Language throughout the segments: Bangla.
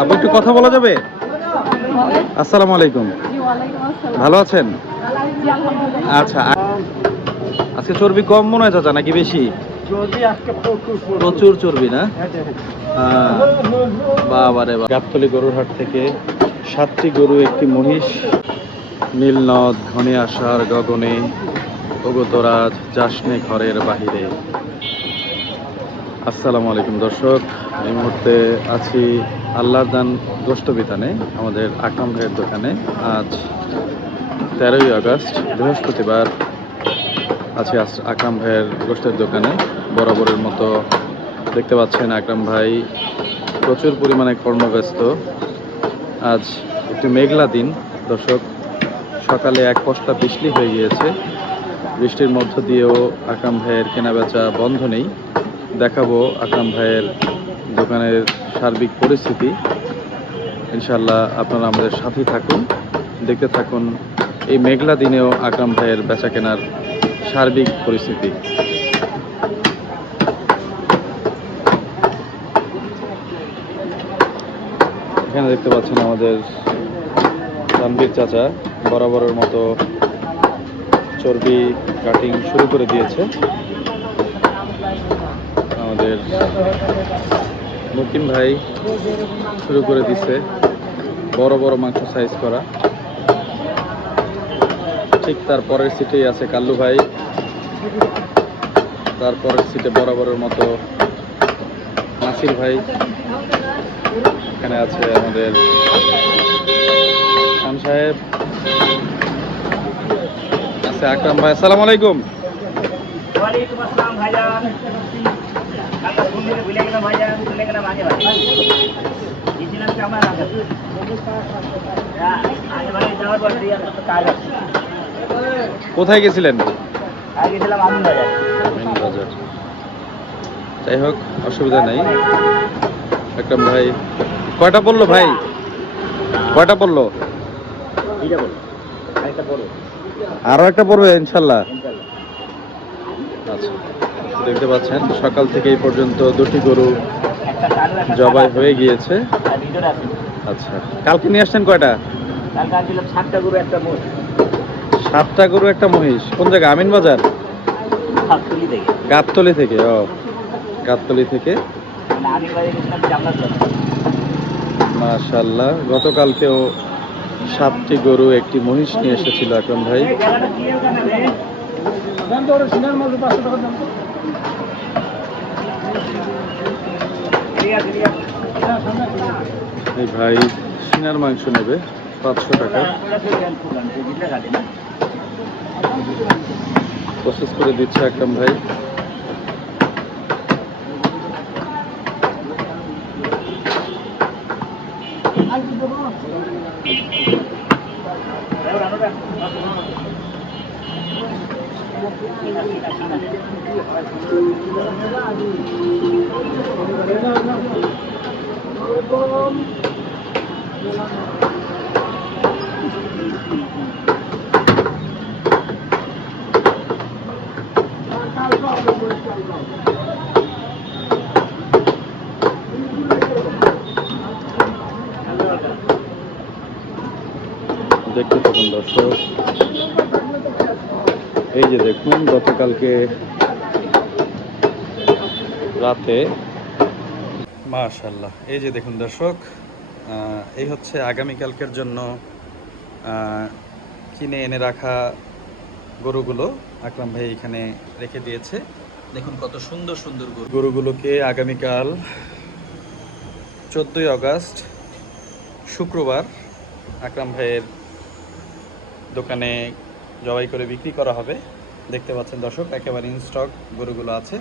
আপু একটু কথা বলা যাবে? আসসালামু আলাইকুম। ভালো আছেন? আচ্ছা, আজকে চর্বি কম মনে হয় চাচা নাকি বেশি? প্রচুর চর্বি না? বাবারে বাবা। গাবতলী গরুর হাট থেকে 7টি গরু, একটি মহিষ। নীলনদ ঘনে আসার গগনে, ওগতরাজ যাসনে ঘরের বাহিরে। আসসালামু আলাইকুম দর্শক, এই মুহূর্তে আছি আল্লাহর দান গোশত বিতানে, আমাদের আকরাম ভাইয়ের দোকানে। আজ 13ই আগস্ট বৃহস্পতিবার। আছি আকরাম ভাইয়ের গোশতের দোকানে। বরাবরের মতো দেখতে পাচ্ছেন আকরাম ভাই প্রচুর পরিমাণে কর্মব্যস্ত। আজ একটি মেঘলা দিন দর্শক, সকালে এক পশলা বৃষ্টি হয়ে গিয়েছে। বৃষ্টির মধ্য দিয়েও আকরাম ভাইয়ের কেনাবেচা বন্ধ নেই। দেখাবো আকরাম ভাইয়ের দোকানের সার্বিক পরিস্থিতি। ইনশাল্লাহ আপনারা আমাদের সাথেই থাকুন, দেখতে থাকুন এই মেঘলা দিনেও আকরাম ভাইয়ের বেচা কেনার সার্বিক পরিস্থিতি। এখানে দেখতে পাচ্ছেন আমাদের তানভীর চাচা বরাবরের মতো চর্বি কাটিং শুরু করে দিয়েছে। আমাদের মুকিম ভাই শুরু করে দিছে বড় বড় মাংস সাইজ করা। ঠিক তার পরের সিটেই আছে কাল্লু ভাই, তারপরের সিটে বরাবরের মতো নাসির ভাই। এখানে আছে আমাদের খান সাহেব, আছে আকরাম ভাই। আসসালামু আলাইকুম। ওয়ালাইকুম আসসালাম ভাইজান। কালকে ফোন দিতে ভুলে গেলাম ভাইজান, ভুলে গেলাম আগে ভাই। গেছিলাম কি আমার আগে? আগে ভাই যাওয়ার পর দিয়ে একটা কাজ আছে। কোথায় গেছিলেন? আগে গেছিলাম আমিন বাজার। আমিন বাজার। যাই হোক, অসুবিধা নাই। আকরাম ভাই কয়টা বললো ভাই? কয়টা বললো? এইটা বলো। আরেকটা বলো। আরো একটা পড়বে ইনশাল্লাহ। ইনশাআল্লাহ। আচ্ছা, দেখতে পাচ্ছেন সকাল থেকে এই পর্যন্ত 2টি গরু একটা কালো একটা জবাই হয়ে গিয়েছে। আর ভিতরে আছে। আচ্ছা, কালকে নিয়ে আসছেন কয়টা? কালকে আনছিলাম 7টা গরু একটা মোষ। 7টা গরু একটা মহিষ। কোন জায়গা? আমিন বাজার? গাবতলী থেকে। গাবতলী থেকে। ও, গাবতলী থেকে। মানে আমিন বাজারে গেছিলাম জামলার জন্য। মাশাআল্লাহ, গতকালকেও 7টি গরু একটি মহিষ নিয়ে এসেছিল আকরাম ভাই। এই জায়গাটা কি ওখানে রে? দাম তো ওরা সিনার মধ্যে 500 টাকা দাম তো। এই ভাই সিনার মাংস নেবে 500 টাকা। প্রসেস করে দিচ্ছে আকরাম ভাই। দেখতে থাকুন দর্শক। এই যে দেখুন গতকালকে রাতে, মাশাআল্লাহ, এই যে দেখুন দর্শক, এই হচ্ছে আগামীকালকের জন্য কিনে এনে রাখা গরুগুলো আকরাম ভাই এখানে রেখে দিয়েছে। দেখুন কত সুন্দর সুন্দর গরু। গরুগুলোকে আগামীকাল 14ই আগস্ট শুক্রবার আকরাম ভাইয়ের দোকানে জবাই করে বিক্রি করা হবে। দেখতে পাচ্ছেন দর্শক, একেবারে ইন স্টক গরুগুলো আছে।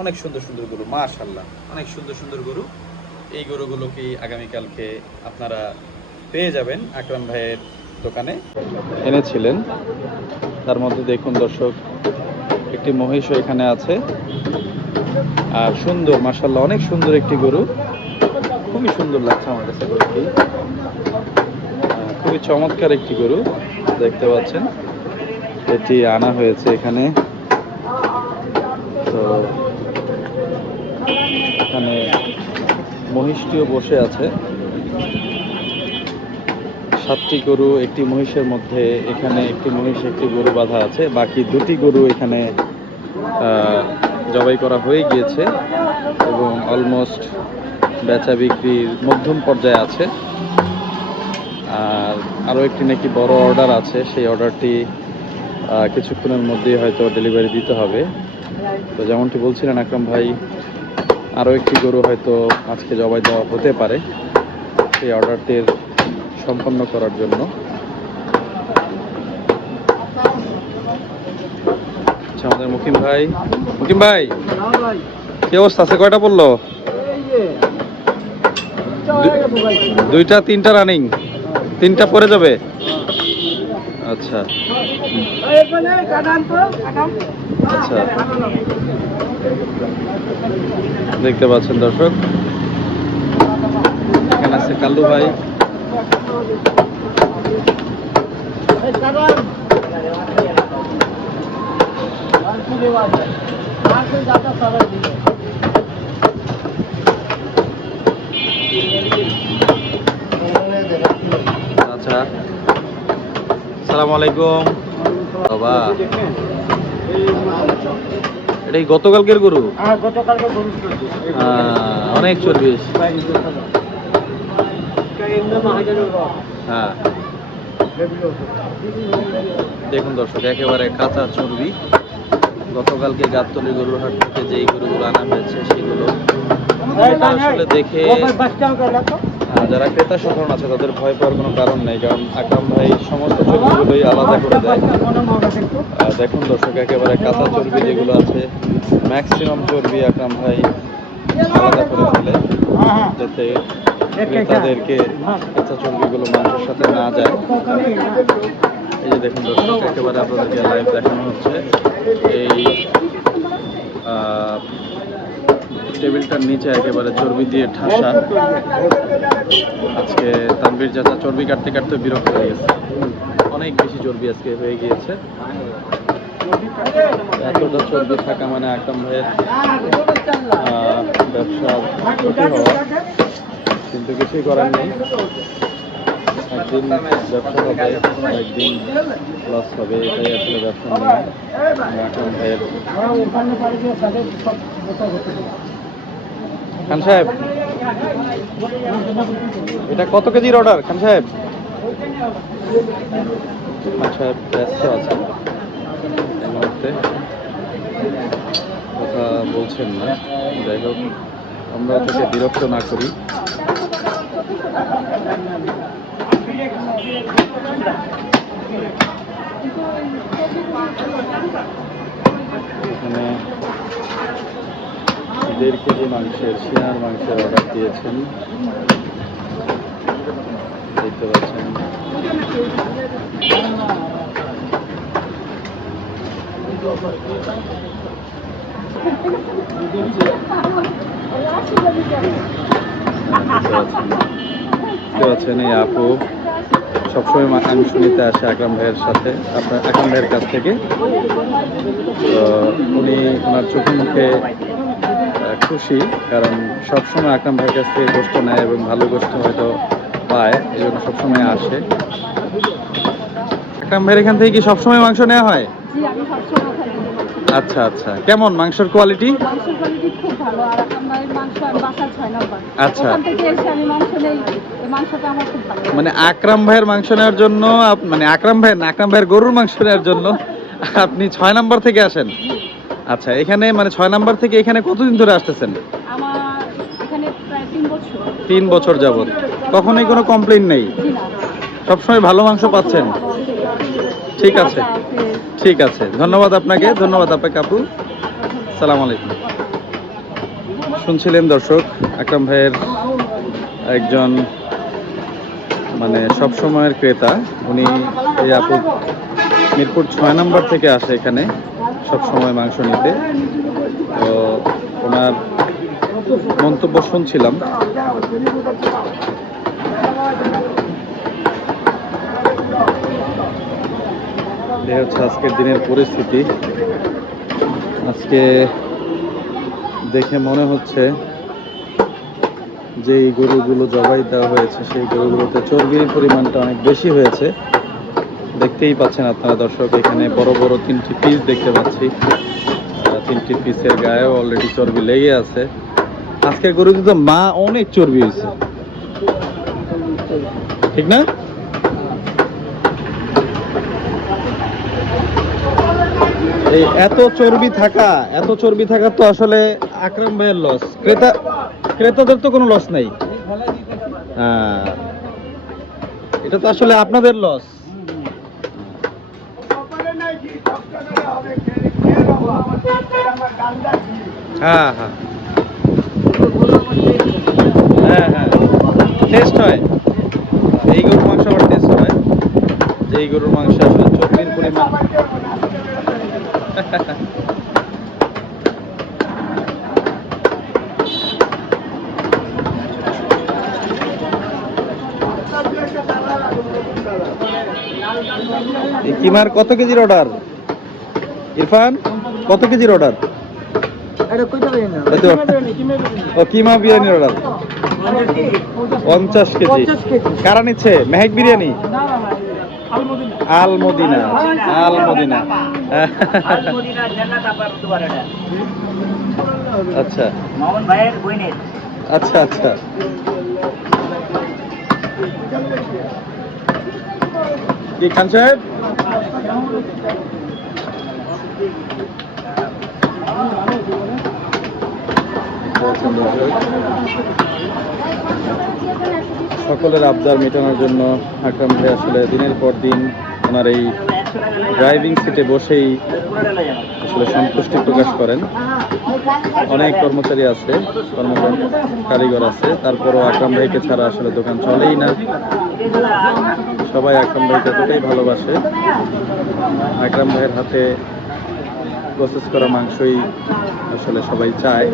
অনেক সুন্দর সুন্দর গরু, মাশাআল্লাহ, অনেক সুন্দর সুন্দর গরু। এই গরুগুলোকেই আগামীকালকে আপনারা পেয়ে যাবেন আকরাম ভাইয়ের দোকানে। এনেছিলেন তার মধ্যে দেখুন দর্শক, একটি মহিষও এখানে আছে। আর সুন্দর, মাশাআল্লাহ, অনেক সুন্দর একটি গরু। খুবই সুন্দর লাগছে আমার কাছে গরুটি। খুবই চমৎকার একটি গরু দেখতে পাচ্ছেন। এটি আনা হয়েছে এখানে। তো এখানে মহিষটিও বসে আছে। সাতটি গরু একটি মহিষের মধ্যে, এখানে একটি মহিষ একটি গরু বাঁধা আছে, বাকি দুটি গরু এখানে জবাই করা হয়ে গিয়েছে এবং অলমোস্ট বেচা বিক্রির মধ্যম পর্যায়ে আছে। আর আরও একটি নাকি বড় অর্ডার আছে, সেই অর্ডারটি কিছুক্ষণের মধ্যেই হয়তো ডেলিভারি দিতে হবে। তো যেমনটি বলছিলেন আকরাম ভাই, আরও একটি গরু হয়তো আজকে জবাই দেওয়া হতে পারে সেই অর্ডারটির সম্পন্ন করার জন্য। আচ্ছা, আমাদের মুকিম ভাই কি অবস্থা আছে? কয়টা পড়লো? দুইটা তিনটা রানিং, তিনটা পরে যাবে। আচ্ছা আচ্ছা, দেখতে পাচ্ছেন দর্শক, এখানে আছে কাল্লু ভাই। আচ্ছা, আসসালামু আলাইকুম বাবা। এটা কি গতকালকের গরু? অনেক চর্বি। হ্যাঁ, দেখুন দর্শক, একেবারে কাঁচা চর্বি। গতকালকে গাবতলী গরুর হাট থেকে যেই গরুগুলো আনা হয়েছে সেগুলো আসলে দেখে যারা ক্রেতা সাধারণ আছে তাদের ভয় পাওয়ার কোনো কারণ নেই, কারণ আকরাম ভাই সমস্ত চর্বিগুলোই আলাদা করে দেয়। দেখুন দর্শক, একেবারে কাঁচা চর্বি যেগুলো আছে ম্যাক্সিমাম চর্বি আকরাম ভাই আলাদা করে ফেলে, যাতে ক্রেতাদেরকে কাঁচা চর্বিগুলো মাংসের সাথে না যায়। এই যে দেখুন দর্শক, একেবারে আপনাদেরকে লাইভ দেখানো হচ্ছে। এই টেবিলটার নিচে একেবারে চর্বি দিয়ে ঠাসা। আজকে তানভীর চাচা চর্বি কাটতে কাটতে বিরক্ত হয়ে গেছে, অনেক বেশি চর্বি আজকে হয়ে গিয়েছে। এতটা চর্বি থাকা মানে আকরাম ভাইয়ের ব্যবসা ক্ষতি হওয়া, কিন্তু কিছুই করার নেই। একদিন ব্যবসা হবে, একদিন লস হবে, এটাই আসলে ব্যবসা নিয়ে আকরাম ভাইয়ের। খান সাহেব, এটা কত কেজির অর্ডার? খান সাহেব ব্যস্ত আছেন এই মুহূর্তে, কথা বলছেন না। যাই হোক, আমরা তাকে বিরক্ত না করি। এখানে 1.5 কেজি মাংসের, শিয়ার মাংসের অর্ডার দিয়েছেন, দেখতে পাচ্ছেন। দেখতে পাচ্ছেন এই আপু সবসময় মাংস নিতে আসে আকরাম ভাইয়ের সাথে, আপনার আকরাম ভাইয়ের কাছ থেকে। তো উনি ওনার চোখে মুখে খুশি, কারণ সবসময় আকরাম ভাইয়ের কাছ থেকে গোস্ত নেয় এবং ভালো গোস্ত হয়তো পায়, এই জন্য সবসময় আসে। আকরাম ভাইয়ের এখান থেকে কি সবসময় মাংস নেওয়া হয়? আচ্ছা আচ্ছা, কেমন মাংসের কোয়ালিটি? খুব ভালো। আর আমার মাংস আমি বাসায় 6 নাম্বার। আচ্ছা, ওখান থেকে এসে আমি মাংস নেই, এই মাংসটা আমার খুব ভালো লাগে। মানে আকরাম ভাইয়ের মাংস নেওয়ার জন্য, মানে আকরাম ভাইয়ের গরুর মাংস নেওয়ার জন্য আপনি 6 নাম্বার থেকে আসেন? আচ্ছা, এখানে মানে 6 নাম্বার থেকে এখানে কতদিন ধরে আসতেছেন? আমার এখানে প্রায় 3 বছর। 3 বছর যাবত কখনোই কোনো কমপ্লেইন নেই? জি না। সবসময় ভালো মাংস পাচ্ছেন? ঠিক আছে, ঠিক আছে, ধন্যবাদ আপনাকে, ধন্যবাদ আপনাকে আপু। সালাম আলাইকুম। শুনছিলেন দর্শক, আকরাম ভাইয়ের একজন মানে সব সময়ের ক্রেতা উনি। এই আপু মিরপুর 6 নাম্বার থেকে আসে এখানে সব সময় মাংস নিতে। তো ওনার মন্তব্য শুনছিলাম। এই হচ্ছে আজকের দিনের পরিস্থিতি। আজকে দেখে মনে হচ্ছে যেই গরুগুলো জবাই দেওয়া হয়েছে সেই গরুগুলোতে চর্বির পরিমাণটা অনেক বেশি হয়েছে। দেখতেই পাচ্ছেন আপনারা দর্শক, এখানে বড় বড় 3টি পিস দেখতে পাচ্ছি। 3টি পিসের গায়েও অলরেডি চর্বি লেগে আছে। আজকের গরুতে তো মা অনেক চর্বি হয়েছে, ঠিক না? এই এত চর্বি থাকা তো আসলে আকরাম ভাইয়ের লস, ক্রেতাদের তো কোনো লস নাই। হ্যাঁ, এটা তো আসলে আপনাদের লস। হ্যাঁ হ্যাঁ হ্যাঁ হ্যাঁ, টেস্ট হয়। এই গরুর মাংস আবার টেস্ট হয়, যেই গরুর মাংস আসলে চর্বির পরিমাণ। কিমার কত কেজির অর্ডার? ইরফান, কত কেজির অর্ডার? ও কিমা বিরিয়ানির অর্ডার 50 কেজি। কারা নিচ্ছে? মেহেক বিরিয়ানি, আল মদিনা। আচ্ছা মামুন ভাইয়ের বইনের। আচ্ছা আচ্ছা, কি খান সাহেব? সকলের আবদার মেটানোর জন্য আকরাম ভাই আসলে দিনের পর দিন ওনার এই ড্রাইভিং সিটে বসেই আসলে সন্তুষ্টি প্রকাশ করেন। অনেক কর্মচারী আছে, কারিগর আছে, তারপরও আকরাম ভাইকে ছাড়া আসলে দোকান চলেই না। সবাই আকরাম ভাইকে এতটাই ভালোবাসে, আকরাম ভাইয়ের হাতে প্রসেস করা মাংসই আসলে সবাই চায়।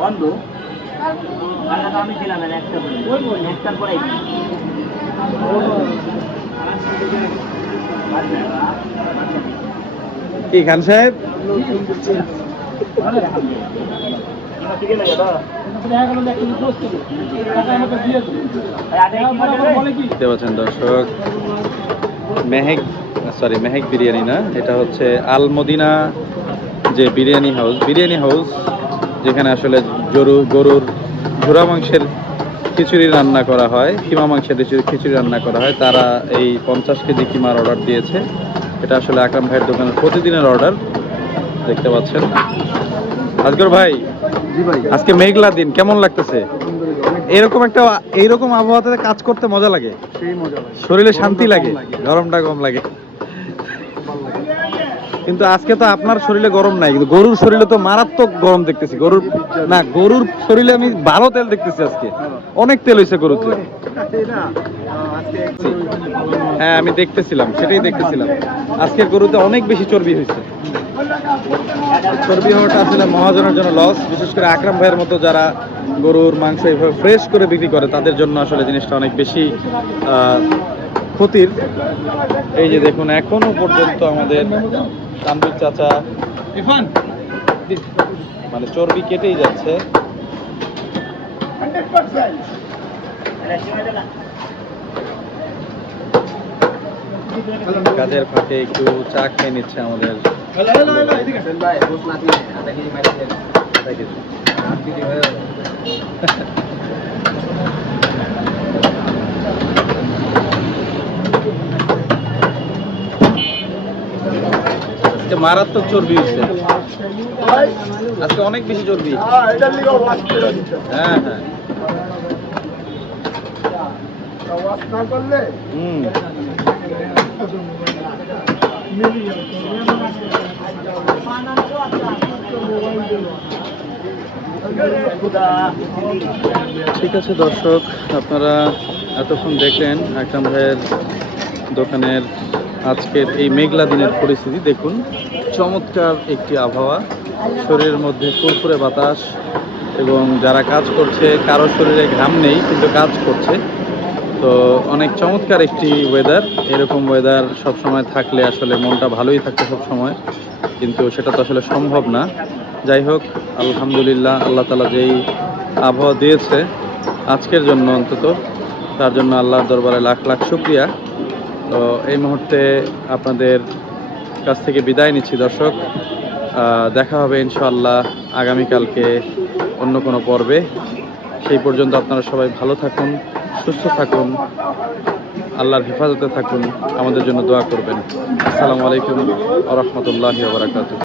বন্ধু আমি ছিলাম একটার পরে কি খান সাহেব? দেখতে পাচ্ছেন দর্শক, মেহেক বিরিয়ানি না, এটা হচ্ছে আল মদিনা যে বিরিয়ানি হাউস, যেখানে আসলে গরুর ঘোড়া মাংসের খিচুড়ি রান্না করা হয়, কিমা মাংসের খিচুড়ি রান্না করা হয়। তারা এই 50 কেজি কিমার অর্ডার দিয়েছে। এটা আসলে আকরাম ভাইয়ের দোকানের প্রতিদিনের অর্ডার, দেখতে পাচ্ছেন। আজগর ভাই, জি ভাই, আজকে মেঘলা দিন, কেমন লাগতেছে? এইরকম আবহাওয়াতে কাজ করতে মজা লাগে, সেই মজা লাগে, শরীরে শান্তি লাগে, গরমটা কম লাগে। কিন্তু আজকে তো আপনার শরীরে গরম নাই, কিন্তু গরুর শরীরে তো মারাত্মক গরম দেখতেছি। গরুর শরীরে আমি ভালো তেল দেখতেছি আজকে, অনেক তেল হয়েছে গরুতে। হ্যাঁ, আমি সেটাই দেখতেছিলাম। আজকের গরুতে অনেক বেশি চর্বি হয়েছে। চর্বি হওয়াটা আসলে মহাজনের জন্য লস, বিশেষ করে আকরাম ভাইয়ের মতো যারা গরুর মাংস এইভাবে ফ্রেশ করে বিক্রি করে, তাদের জন্য আসলে জিনিসটা অনেক বেশি ক্ষতির। এই যে দেখুন, এখনো পর্যন্ত আমাদের তানভীর চাচা মানে চর্বি কেটেই যাচ্ছে। কাজের ফাঁকে একটু চা খেয়ে নিচ্ছে আমাদের। আজকে মারাত্মক চর্বি হচ্ছে, আজকে অনেক বেশি চর্বি। হ্যাঁ হ্যাঁ, खुदा ঠিক আছে দর্শক, আপনারা এতক্ষণ দেখলেন আকরাম ভাইয়ের দোকানের আজকের এই মেঘলা দিনের পরিস্থিতি। দেখুন, চমৎকার একটি আবহাওয়া, শরীরের মধ্যে ফুরফুরে বাতাস, এবং যারা কাজ করছে কারো শরীরে ঘাম নেই কিন্তু কাজ করছে। তো অনেক চমৎকার একটি ওয়েদার। এরকম ওয়েদার সবসময় থাকলে আসলে মনটা ভালোই থাকতো সব সময়, কিন্তু সেটা তো আসলে সম্ভব না। যাই হোক, আলহামদুলিল্লাহ, আল্লাহ তাআলা যেই আবহাওয়া দিয়েছে আজকের জন্য অন্তত, তার জন্য আল্লাহর দরবারে লাখ লাখ শুকরিয়া। তো এই মুহূর্তে আপনাদের কাছ থেকে বিদায় নিচ্ছি দর্শক। দেখা হবে ইনশাআল্লাহ আগামীকালকে অন্য কোনো পর্বে। সেই পর্যন্ত আপনারা সবাই ভালো থাকুন, সুস্থ থাকুন, আল্লাহর হেফাজতে থাকুন, আমাদের জন্য দোয়া করবেন। আসসালামু আলাইকুম ওয়া রাহমাতুল্লাহি ওয়া বারাকাতুহু।